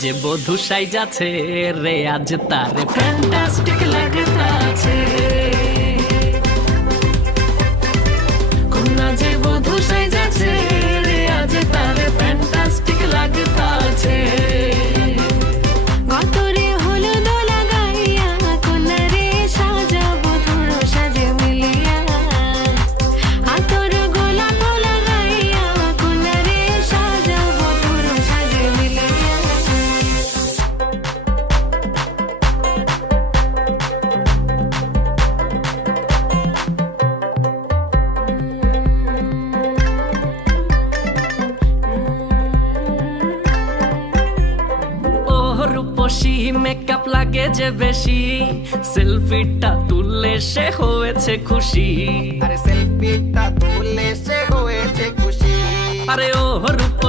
যে বধূ সাইজাছে রে আজ তারে ফ্যান্টাস্টিক লাগতাছে। কন্যা যে বধূ সাইজাছে রে আজ তারে ফ্যান্টাস্টিক লাগতাছে। গতরে হলুদ লাগাইয়া কন্যারে সাজাবো তোর সাজে মিলিয়া। হাতর গোলাপ লাগাইয়া কন্যারে সাজাবো তোর সাজে মিলিয়া। রূপসী মেকআপ লাগে যে বেশি, সেলফিটা তুললে সে হয়েছে খুশি। আরে সেলফিটা তুললে সে হয়েছে খুশি। আরে ও রূপ